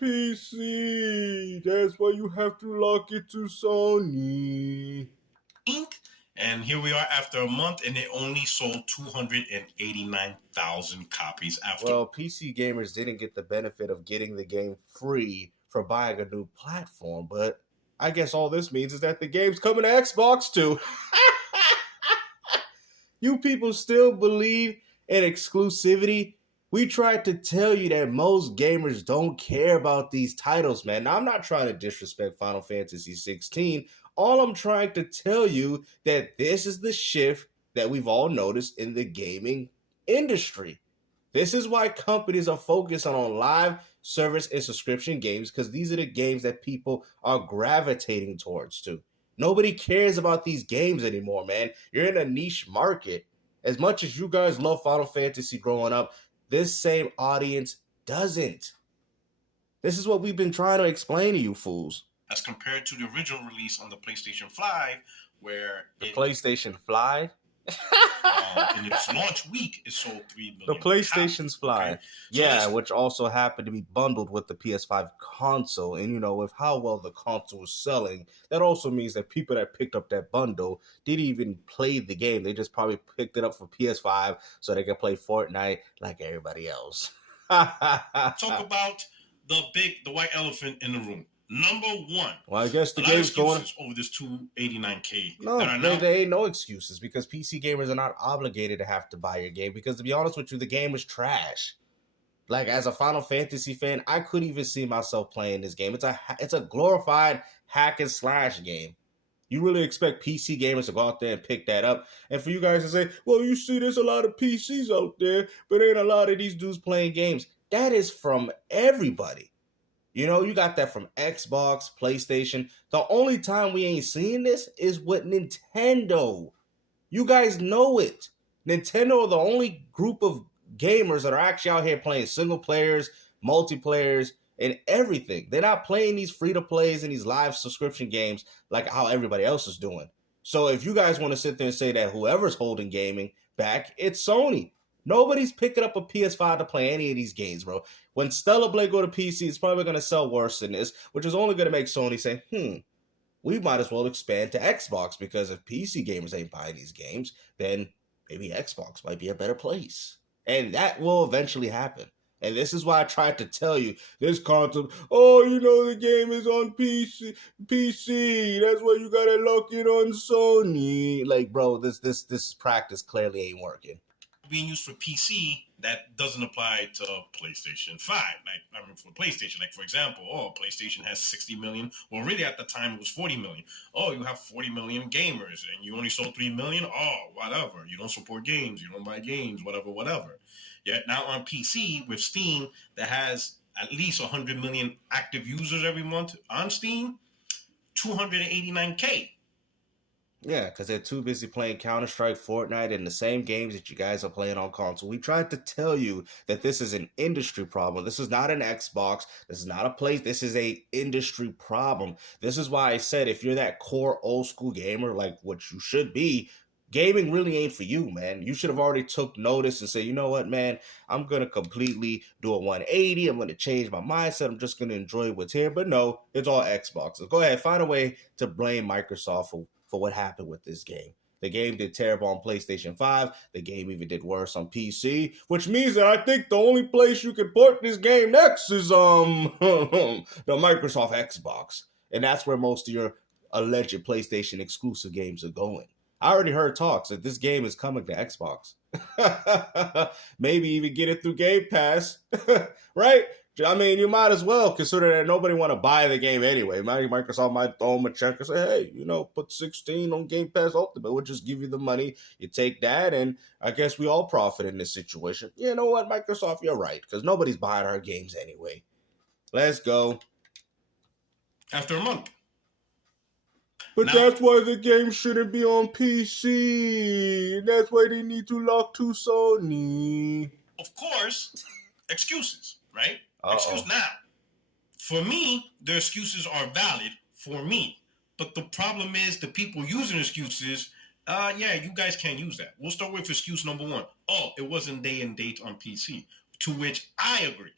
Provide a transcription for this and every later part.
PC. That's why you have to lock it to Sony. Inc. And here we are after a month, and it only sold 289,000 copies after. Well, PC gamers didn't get the benefit of getting the game free for buying a new platform, but I guess all this means is that the game's coming to Xbox too. You people still believe in exclusivity? We tried to tell you that most gamers don't care about these titles, man. Now, I'm not trying to disrespect Final Fantasy 16. All I'm trying to tell you that this is the shift that we've all noticed in the gaming industry. This is why companies are focused on live service and subscription games, because these are the games that people are gravitating towards too. Nobody cares about these games anymore, man. You're in a niche market. As much as you guys love Final Fantasy growing up, this same audience doesn't. This is what we've been trying to explain to you fools. As compared to the original release on the PlayStation 5, where the PlayStation Fly? In its launch week, it sold 3 million. The PlayStation's Fly. Okay? Yeah, which also happened to be bundled with the PS5 console. And, with how well the console was selling, that also means that people that picked up that bundle didn't even play the game. They just probably picked it up for PS5 so they could play Fortnite like everybody else. Talk about the white elephant in the room. Number one. Well, I guess the game's going over this 289K. No, there ain't no excuses, because PC gamers are not obligated to have to buy your game, because to be honest with you, the game is trash. Like, as a Final Fantasy fan, I couldn't even see myself playing this game. It's a glorified hack and slash game. You really expect PC gamers to go out there and pick that up? And for you guys to say, well, you see, there's a lot of PCs out there, but ain't a lot of these dudes playing games. That is from everybody. You got that from Xbox, PlayStation. The only time we ain't seeing this is with Nintendo. You guys know it. Nintendo are the only group of gamers that are actually out here playing single players, multiplayers, and everything. They're not playing these free-to-plays and these live subscription games like how everybody else is doing. So if you guys want to sit there and say that whoever's holding gaming back, it's Sony. Nobody's picking up a PS5 to play any of these games, bro. When Stellar Blade go to PC, it's probably going to sell worse than this, which is only going to make Sony say, we might as well expand to Xbox, because if PC gamers ain't buying these games, then maybe Xbox might be a better place. And that will eventually happen. And this is why I tried to tell you, this concept, the game is on PC. That's why you got to lock it on Sony. Like, bro, this practice clearly ain't working. Being used for PC, that doesn't apply to PlayStation 5. For PlayStation, for example, PlayStation has 60 million. Well, really at the time it was 40 million. You have 40 million gamers and you only sold 3 million. Whatever. You don't support games. You don't buy games, whatever. Yet now on PC with Steam, that has at least 100 million active users every month on Steam, 289K. Yeah, because they're too busy playing Counter-Strike, Fortnite, and the same games that you guys are playing on console. We tried to tell you that this is an industry problem. This is not an Xbox. This is not a place. This is a industry problem. This is why I said, if you're that core old school gamer, like what you should be, gaming really ain't for you, man. You should have already took notice and say, you know what, man, I'm going to completely do a 180. I'm going to change my mindset. I'm just going to enjoy what's here. But no, it's all Xbox. So go ahead, find a way to blame Microsoft for what happened with this game. The game did terrible on PlayStation 5. The game even did worse on PC, which means that I think the only place you can port this game next is the Microsoft Xbox. And that's where most of your alleged PlayStation exclusive games are going. I already heard talks that this game is coming to Xbox. Maybe even get it through Game Pass, right? I mean, you might as well, consider that nobody want to buy the game anyway. Microsoft might throw them a check and say, hey, put 16 on Game Pass Ultimate. We'll just give you the money. You take that, and I guess we all profit in this situation. You know what, Microsoft, you're right, because nobody's buying our games anyway. Let's go. After a month. But that's why the game shouldn't be on PC. That's why they need to lock to Sony. Of course, excuses, right? Uh-oh. Excuse now. For me, their excuses are valid for me. But the problem is the people using excuses, you guys can't use that. We'll start with excuse number one. It wasn't day and date on PC. To which I agree.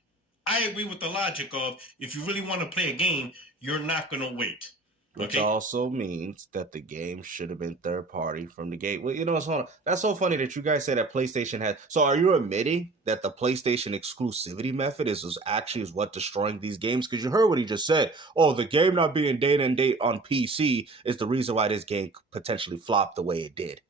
I agree with the logic of if you really want to play a game, you're not going to wait. Which Okay? also means that the game should have been third party from the gate. Well, you know, that's so funny that you guys say that PlayStation has. So, are you admitting that the PlayStation exclusivity method is actually what destroying these games? Because you heard what he just said. Oh, the game not being date and date on PC is the reason why this game potentially flopped the way it did.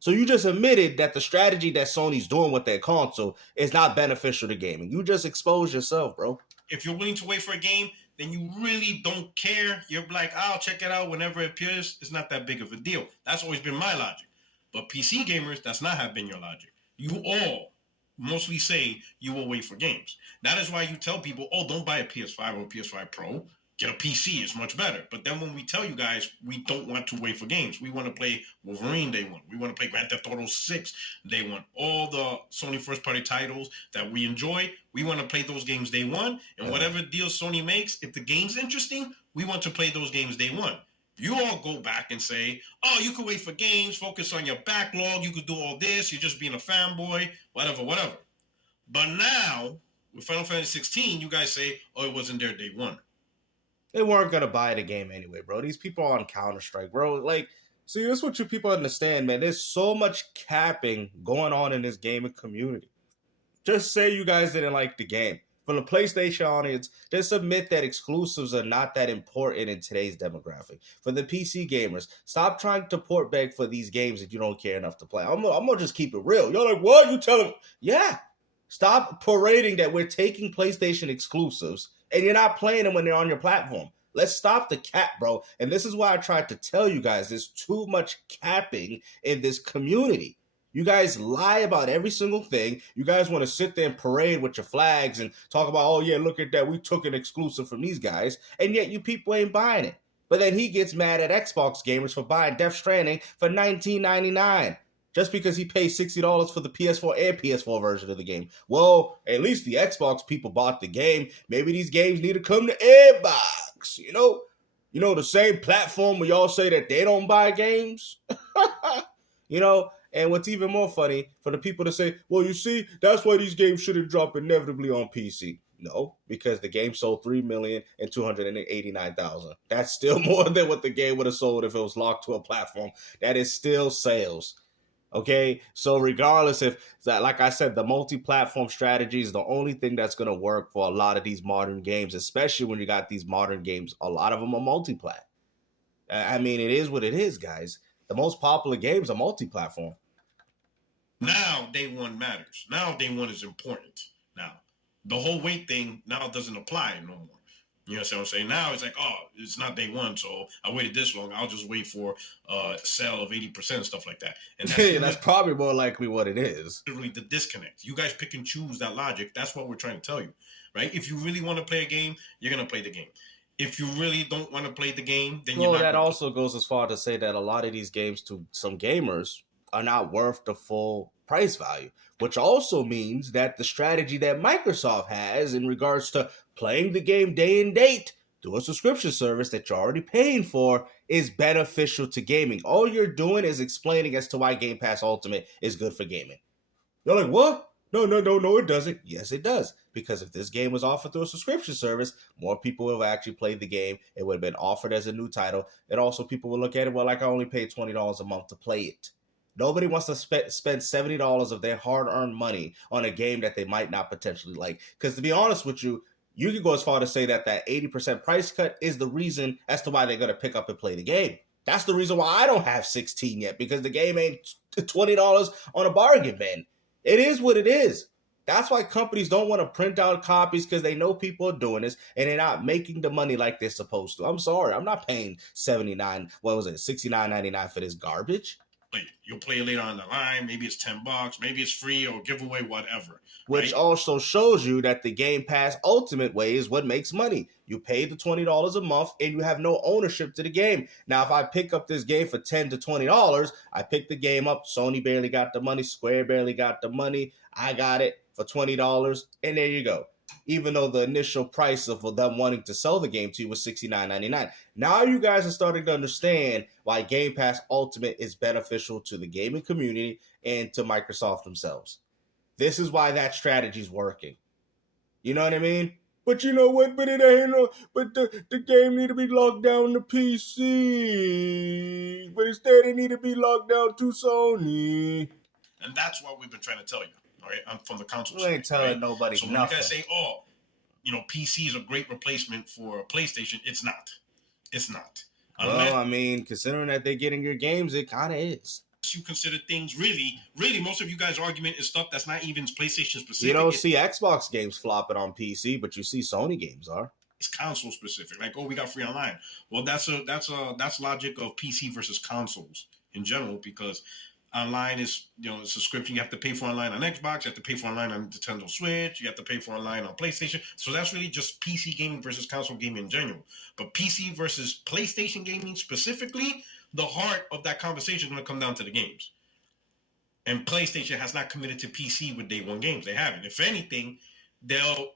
So you just admitted that the strategy that Sony's doing with their console is not beneficial to gaming. You just exposed yourself, bro. If you're willing to wait for a game, then you really don't care. You're like, I'll check it out whenever it appears. It's not that big of a deal. That's always been my logic. But PC gamers, that's not have been your logic. You all mostly say you will wait for games. That is why you tell people, oh, don't buy a PS5 or a PS5 Pro. Get a PC, it's much better. But then when we tell you guys we don't want to wait for games, we want to play Wolverine day one. We want to play Grand Theft Auto 6 day one. All the Sony first party titles that we enjoy, we want to play those games day one. And whatever deal Sony makes, if the game's interesting, we want to play those games day one. You all go back and say, oh, you could wait for games, focus on your backlog, you could do all this, you're just being a fanboy, whatever. But now, with Final Fantasy 16, you guys say, oh, it wasn't there day one. They weren't gonna buy the game anyway, bro. These people are on Counter-Strike, bro. Like, see, that's what you people understand, man. There's so much capping going on in this gaming community. Just say you guys didn't like the game. For the PlayStation audience, just admit that exclusives are not that important in today's demographic. For the PC gamers, stop trying to port beg for these games that you don't care enough to play. I'm gonna just keep it real. You're like, what? You tell them? Yeah. Stop parading that we're taking PlayStation exclusives and you're not playing them when they're on your platform. Let's stop the cap, bro. And this is why I tried to tell you guys there's too much capping in this community. You guys lie about every single thing. You guys want to sit there and parade with your flags and talk about, oh, yeah, look at that. We took an exclusive from these guys. And yet you people ain't buying it. But then he gets mad at Xbox gamers for buying Death Stranding for $19.99. Just because he paid $60 for the PS4 and PS4 version of the game. Well, at least the Xbox people bought the game. Maybe these games need to come to Xbox, you know? You know, the same platform where y'all say that they don't buy games. You know, and what's even more funny, for the people to say, well, you see, that's why these games shouldn't drop inevitably on PC. No, because the game sold 3,289,000. That's still more than what the game would have sold if it was locked to a platform. That is still sales. Okay, so regardless if, like I said, the multi-platform strategy is the only thing that's going to work for a lot of these modern games, especially when you got these modern games. A lot of them are multi-plat. I mean, it is what it is, guys. The most popular games are multi-platform. Now, day one matters. Now, day one is important. Now, the whole wait thing now doesn't apply no more. You know what I'm saying? Now it's like, oh, it's not day one, so I waited this long. I'll just wait for a sale of 80% and stuff like that. And that's probably more likely what it is. Literally the disconnect. You guys pick and choose that logic. That's what we're trying to tell you, right? If you really want to play a game, you're going to play the game. If you really don't want to play the game, then you're not. Well, that also goes as far to say that a lot of these games to some gamers are not worth the full price value, which also means that the strategy that Microsoft has in regards to playing the game day and date through a subscription service that you're already paying for is beneficial to gaming. All you're doing is explaining as to why Game Pass Ultimate is good for gaming. You're like, what? No, it doesn't. Yes, it does. Because if this game was offered through a subscription service, more people would have actually played the game. It would have been offered as a new title. And also people would look at it, well, like I only paid $20 a month to play it. Nobody wants to spend $70 of their hard-earned money on a game that they might not potentially like. Because to be honest with you, you could go as far to say that 80% price cut is the reason as to why they're going to pick up and play the game. That's the reason why I don't have 16 yet, because the game ain't $20 on a bargain bin. It is what it is. That's why companies don't want to print out copies, because they know people are doing this and they're not making the money like they're supposed to. I'm sorry. I'm not paying $69.99 for this garbage. You'll play it later on the line. Maybe it's $10, maybe it's free or giveaway, whatever. Which also shows you that the Game Pass Ultimate way is what makes money. You pay the $20 a month and you have no ownership to the game. Now, if I pick up this game for $10 to $20, I pick the game up. Sony barely got the money. Square barely got the money. I got it for $20, and there you go. Even though the initial price of them wanting to sell the game to you was $69.99. Now you guys are starting to understand why Game Pass Ultimate is beneficial to the gaming community and to Microsoft themselves. This is why that strategy is working. You know what I mean? But you know what? But it ain't no. But the game need to be locked down to PC. But instead, it need to be locked down to Sony. And that's what we've been trying to tell you. All right, I'm from the console You ain't side, telling right? nobody So when nothing. you guys say, "Oh, you know, PC is a great replacement for PlayStation," it's not. It's not. Well, I mean, considering that they're getting your games, it kind of is. You consider things really, most of you guys' argument is stuff that's not even PlayStation specific. You don't see Xbox games flopping on PC, but you see Sony games are. It's console specific. Like, oh, we got free online. Well, that's logic of PC versus consoles in general, because online is, you know, a subscription. You have to pay for online on Xbox. You have to pay for online on Nintendo Switch. You have to pay for online on PlayStation. So that's really just PC gaming versus console gaming in general. But PC versus PlayStation gaming specifically, the heart of that conversation is going to come down to the games. And PlayStation has not committed to PC with day one games. They haven't. If anything, they'll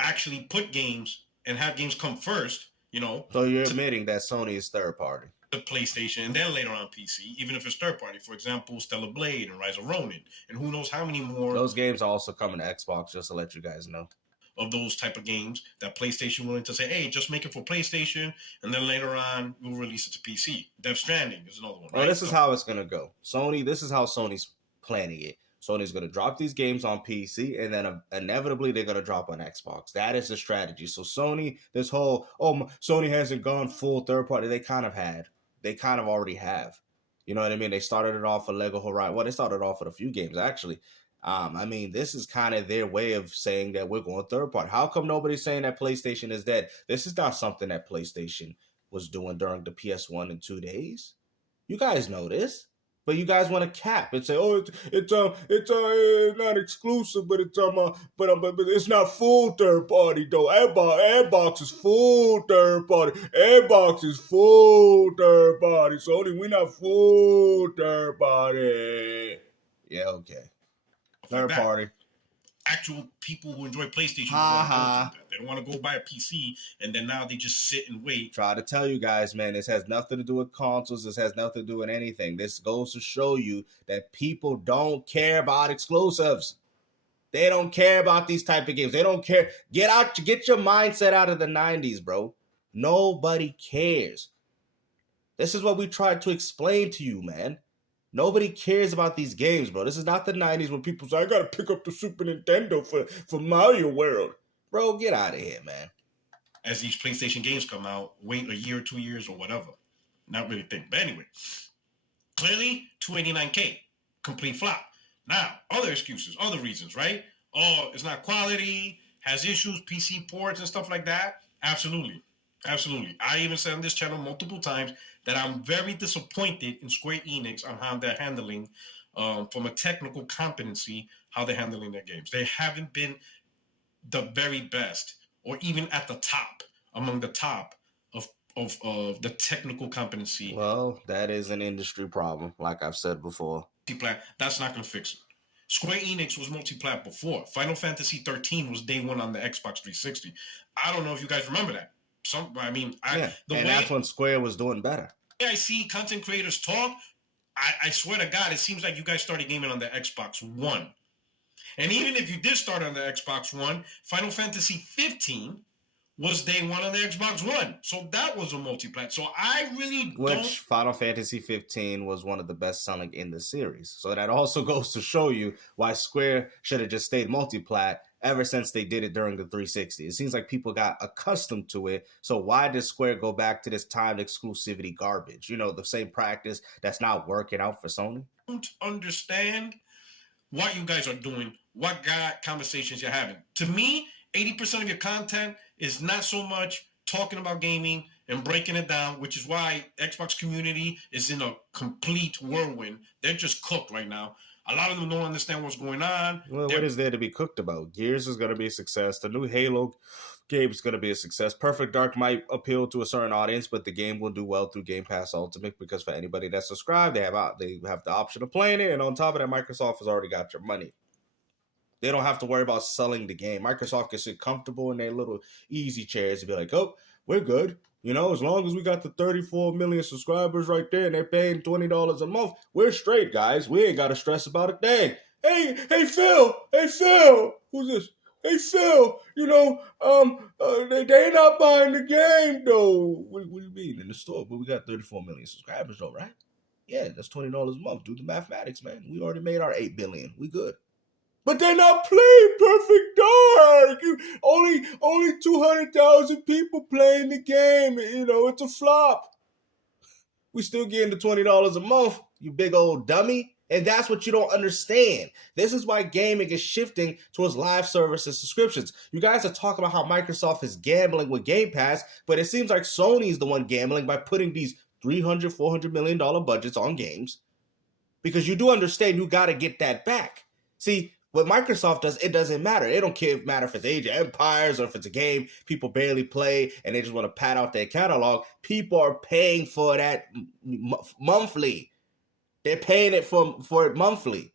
actually put games and have games come first, you know. So you're admitting that Sony is third party. The PlayStation, and then later on PC, even if it's third party. For example, Stellar Blade and Rise of Ronin, and who knows how many more. Those games are also coming to Xbox, just to let you guys know. Of those type of games that PlayStation willing to say, hey, just make it for PlayStation, and then later on we'll release it to PC. Death Stranding is another one. Well, this is how it's gonna go. this is how Sony's planning it. Sony's gonna drop these games on PC, and then inevitably they're gonna drop on Xbox. That is the strategy. So Sony, this whole Sony hasn't gone full third party. They kind of already have. You know what I mean? They started it off with Lego Horizon. Well, they started off with a few games actually. I mean, this is kind of their way of saying that we're going third party. How come nobody's saying that PlayStation is dead? This is not something that PlayStation was doing during the PS1 and 2 days. You guys know this, but you guys want to cap and say, "Oh, it's not exclusive, but it's not full third party though. Xbox is full third party. Xbox is full third party. Sony, we not full third party. Yeah, okay." Third party. Actual people who enjoy PlayStation they don't want to go buy a PC, and then now they just sit and wait. Try to tell you guys, man, this has nothing to do with consoles. This has nothing to do with anything. This goes to show you that people don't care about exclusives. They don't care about these type of games. They don't care. Get your mindset out of the 90s, bro. Nobody cares. This is what we tried to explain to you, man. Nobody cares about these games, bro. This is not the 90s when people say, I gotta pick up the Super Nintendo for Mario World. Bro, get out of here, man. As these PlayStation games come out, wait a year, 2 years, or whatever. Not really think. But anyway, clearly, $289K. Complete flop. Now, other excuses, other reasons, right? Oh, it's not quality, has issues, PC ports and stuff like that. Absolutely. Absolutely. I even said on this channel multiple times that I'm very disappointed in Square Enix on how they're handling, from a technical competency, how they're handling their games. They haven't been the very best, or even at the top, among the top of the technical competency. Well, that is an industry problem, like I've said before. That's not going to fix it. Square Enix was multi-plat before. Final Fantasy 13 was day one on the Xbox 360. I don't know if you guys remember that. That's when Square was doing better. I see content creators talk. I swear to God, it seems like you guys started gaming on the Xbox One. And even if you did start on the Xbox One, Final Fantasy 15 was day one on the Xbox One. So that was a multi-plat. So I really Which Final Fantasy 15 was one of the best selling in the series. So that also goes to show you why Square should have just stayed multi-plat ever since they did it during the 360. It seems like people got accustomed to it. So why does Square go back to this timed exclusivity garbage? You know, the same practice that's not working out for Sony? I don't understand what you guys are doing, what conversations you're having. To me, 80% of your content is not so much talking about gaming and breaking it down, which is why Xbox community is in a complete whirlwind. They're just cooked right now. A lot of them don't understand what's going on. Well, what is there to be cooked about? Gears is going to be a success. The new Halo game is going to be a success. Perfect Dark might appeal to a certain audience, but the game will do well through Game Pass Ultimate because for anybody that's subscribed, they have the option of playing it. And on top of that, Microsoft has already got your money. They don't have to worry about selling the game. Microsoft can sit comfortable in their little easy chairs and be like, oh, we're good. You know, as long as we got the 34 million subscribers right there and they're paying $20 a month, we're straight, guys. We ain't got to stress about a thing. Hey, Phil. Who's this? Hey Phil, they not buying the game though. What do you mean in the store? But we got 34 million subscribers though, right? Yeah, that's $20 a month. Do the mathematics, man. We already made our 8 billion. We good. But they're not playing Perfect Dark. Only 200,000 people playing the game. It's a flop. We still getting the $20 a month, you big old dummy. And that's what you don't understand. This is why gaming is shifting towards live service and subscriptions. You guys are talking about how Microsoft is gambling with Game Pass, but it seems like Sony's the one gambling by putting these $300, $400 million budgets on games. Because you do understand you got to get that back. See, what Microsoft does, it doesn't matter. It don't matter if it's Age of Empires or if it's a game people barely play and they just want to pad out their catalog. People are paying for that monthly. They're paying it for it monthly.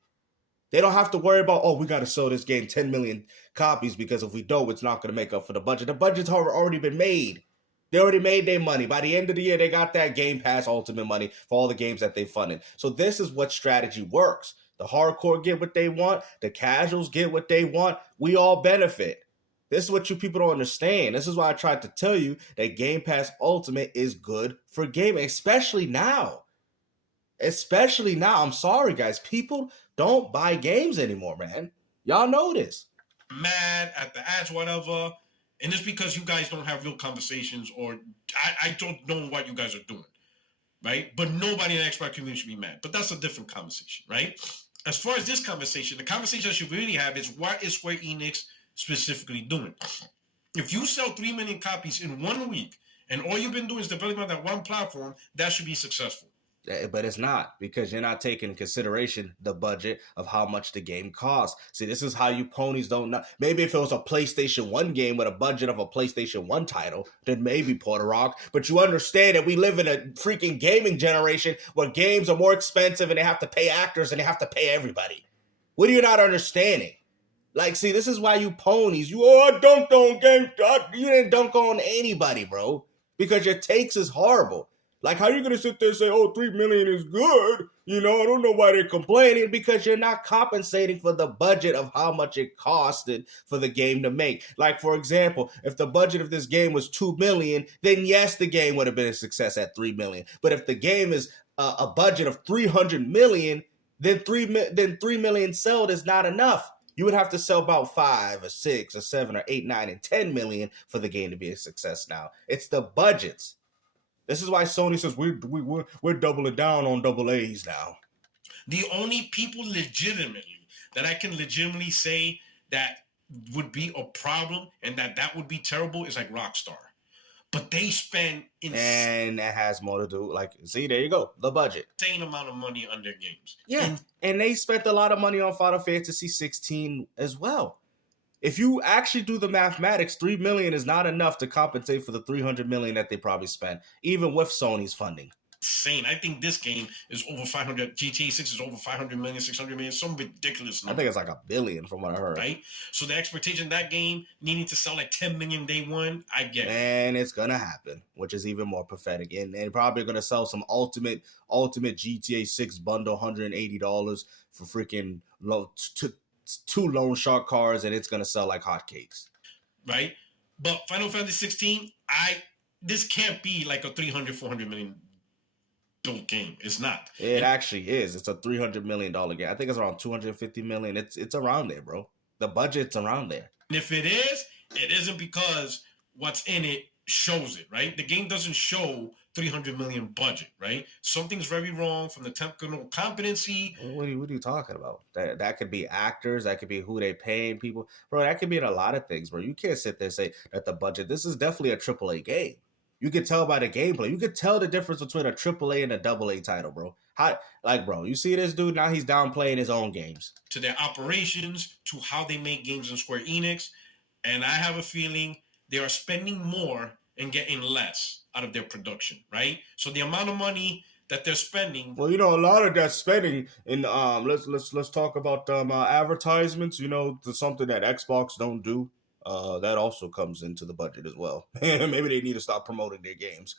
They don't have to worry about, we got to sell this game 10 million copies because if we don't, it's not going to make up for the budget. The budget's already been made. They already made their money. By the end of the year, they got that Game Pass Ultimate money for all the games that they funded. So this is what strategy works. The hardcore get what they want. The casuals get what they want. We all benefit. This is what you people don't understand. This is why I tried to tell you that Game Pass Ultimate is good for gaming, especially now. Especially now. I'm sorry, guys. People don't buy games anymore, man. Y'all know this. Mad at the ads, whatever. And it's because you guys don't have real conversations, or I don't know what you guys are doing, right? But nobody in the Xbox community should be mad. But that's a different conversation, right? As far as this conversation, the conversation I should really have is what is Square Enix specifically doing? If you sell 3 million copies in 1 week, and all you've been doing is developing on that one platform, that should be successful. But it's not, because you're not taking into consideration the budget of how much the game costs. See, this is how you ponies don't know. Maybe if it was a PlayStation 1 game with a budget of a PlayStation 1 title, then maybe Puerto. But you understand that we live in a freaking gaming generation where games are more expensive and they have to pay actors and they have to pay everybody. What are you not understanding? Like, see, this is why you ponies, I dunked on games. You didn't dunk on anybody, bro, because your takes is horrible. Like, how are you going to sit there and say, 3 million is good? I don't know why they're complaining, because you're not compensating for the budget of how much it costed for the game to make. Like, for example, if the budget of this game was 2 million, then yes, the game would have been a success at 3 million. But if the game is a budget of 300 million, then 3 million sold is not enough. You would have to sell about 5 or 6 or 7 or 8, 9, and 10 million for the game to be a success now. It's the budgets. This is why Sony says we're doubling down on AA's now. The only people legitimately that I can legitimately say that would be a problem and that would be terrible is like Rockstar. But they spend and that has more to do. Like, see, there you go, the budget. Insane amount of money on their games. Yeah, and they spent a lot of money on Final Fantasy 16 as well. If you actually do the mathematics, 3 million is not enough to compensate for the 300 million that they probably spent, even with Sony's funding. Insane. I think this game is over 500. GTA 6 is over 500 million, 600 million, some ridiculous number. I think it's like 1 billion from what I heard. Right? So the expectation of that game needing to sell like 10 million day one, I get it. And it's going to happen, which is even more pathetic. And they're probably going to sell some ultimate GTA 6 bundle, $180 for freaking two loan shark cars, and it's going to sell like hotcakes. Right? But Final Fantasy 16, this can't be like a 300, 400 million game. It's not. It actually is. It's a $300 million game. I think it's around 250 million. It's around there, bro. The budget's around there. And if it is, it isn't because what's in it shows it, right? The game doesn't show 300 million budget, right? Something's very wrong from the technical competency. What are you talking about? That could be actors. That could be who they paying people. Bro, that could be in a lot of things, bro. You can't sit there and say that the budget. This is definitely a AAA game. You can tell by the gameplay. You can tell the difference between a AAA and a AA title, bro. Bro, you see this dude, now he's downplaying his own games. To their operations, to how they make games in Square Enix. And I have a feeling they are spending more and getting less out of their production, right? So the amount of money that they're spending. Well, a lot of that spending in let's talk about advertisements, something that Xbox don't do. That also comes into the budget as well. Maybe they need to stop promoting their games.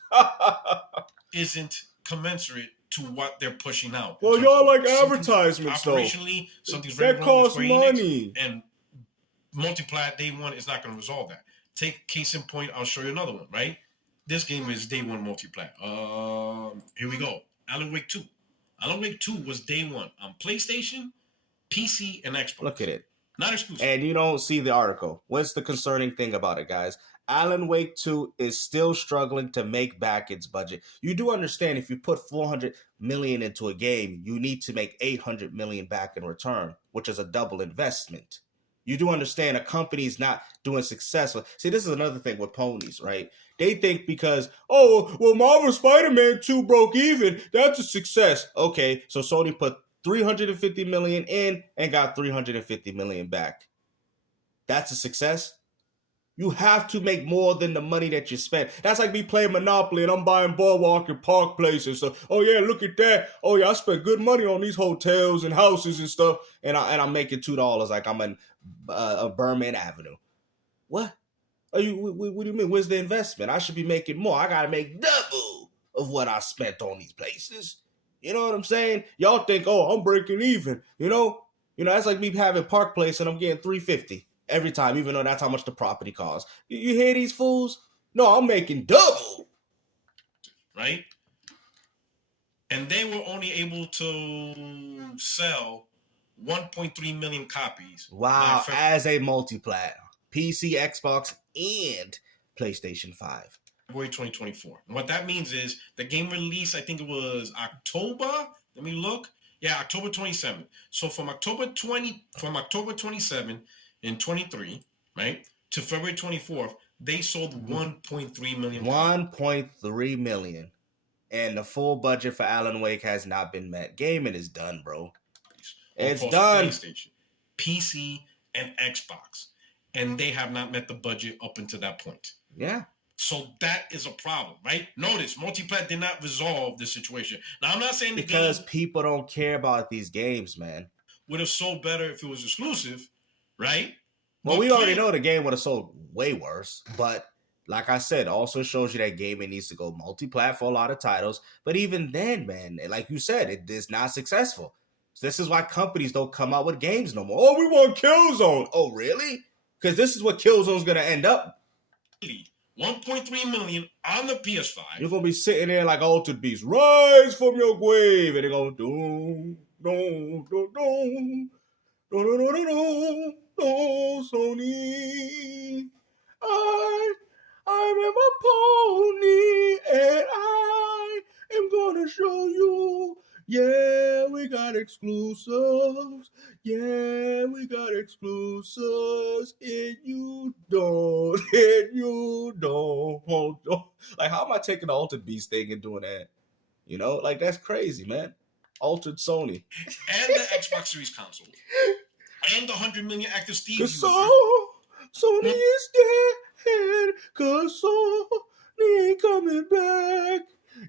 Isn't commensurate to what they're pushing out. Well, y'all like advertisements, though. Operationally, something's very that wrong with costs Square money. Enix, and multiply day one is not going to resolve that. Take case in point, I'll show you another one, right? This game is day one multiplayer. Here we go. Alan Wake 2. Alan Wake 2 was day one on PlayStation, PC, and Xbox. Look at it. Not exclusive. And you don't see the article. What's the concerning thing about it, guys? Alan Wake 2 is still struggling to make back its budget. You do understand if you put $400 million into a game, you need to make $800 million back in return, which is a double investment. You do understand a company's not doing successful. See, this is another thing with ponies, right? They think because, oh, well, Marvel Spider-Man 2 broke even, that's a success. Okay, so Sony put $350 million in and got $350 million back. That's a success? You have to make more than the money that you spent. That's like me playing Monopoly and I'm buying Boardwalk and Park Places. So, oh yeah, look at that. Oh yeah, I spent good money on these hotels and houses and stuff, and I'm making $2 like I'm in Berman Avenue. What? What do you mean? Where's the investment? I should be making more. I gotta make double of what I spent on these places. You know what I'm saying? Y'all think, oh, I'm breaking even. You know, that's like me having Park Place and I'm getting $350 every time, even though that's how much the property costs. You hear these fools? No, I'm making double. Right? And they were only able to sell 1.3 million copies. Wow, as a multiplayer. PC, Xbox, and PlayStation 5. February 2024. And what that means is the game release, I think it was October. Let me look. Yeah, October 27th. So from October 27 in 23, right, to February 24th, they sold 1.3 million. 1.3 million. And the full budget for Alan Wake has not been met. Gaming is done, bro. It's done. PlayStation, PC, and Xbox. And they have not met the budget up until that point. Yeah. So that is a problem, right? Notice, multiplayer did not resolve this situation. Now, I'm not saying because people don't care about these games, man. Would have sold better if it was exclusive, right? Well, we already know the game would have sold way worse. But like I said, also shows you that gaming needs to go multi-plat for a lot of titles. But even then, man, like you said, it is not successful. So this is why companies don't come out with games no more. Oh, we want Killzone. Oh, really? Because this is what Killzone's going to end up. 1.3 million on the PS5. You're going to be sitting there like Altered Beast. Rise from your grave. And they're going, no, Sony. I'm a pony and I am going to show you. Yeah, we got exclusives. Yeah, we got exclusives. And you don't. And you don't. Like, how am I taking the Altered Beast thing and doing that? You know, like, that's crazy, man. Altered Sony. And the Xbox Series console. And the 100 million active Steam users. Sony is dead. Cause Sony ain't coming back.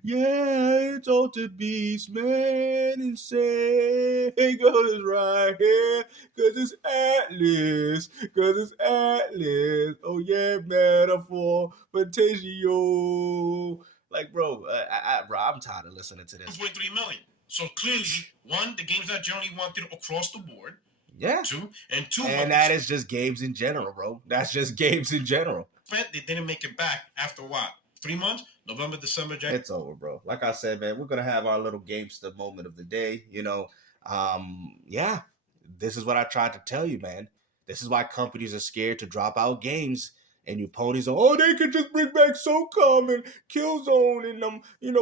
Yeah, it's Altered Beast, man, and Sega is right here, cause it's Atlas, oh yeah, metaphor, Fantasio, like, bro, I'm tired of listening to this. 1.3 million, so clearly, one, the games that generally wanted across the board, yeah, and that is just games in general, bro, that's just games in general. They didn't make it back after what? 3 months? November, December, January. It's over, bro. Like I said, man, we're gonna have our little Gamester moment of the day. You know, yeah. This is what I tried to tell you, man. This is why companies are scared to drop out games. And you ponies are, oh, they could just bring back SOCOM and Killzone and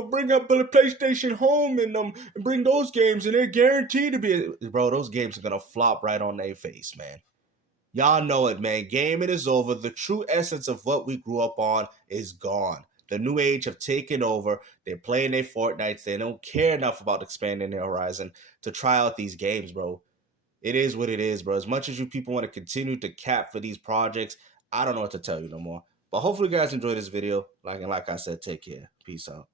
bring up the PlayStation Home and bring those games and they're guaranteed to be. Bro, those games are gonna flop right on their face, man. Y'all know it, man. Gaming is over. The true essence of what we grew up on is gone. The new age have taken over. They're playing their Fortnites. They don't care enough about expanding their horizon to try out these games, bro. It is what it is, bro. As much as you people want to continue to cap for these projects, I don't know what to tell you no more. But hopefully you guys enjoyed this video. Like I said, take care. Peace out.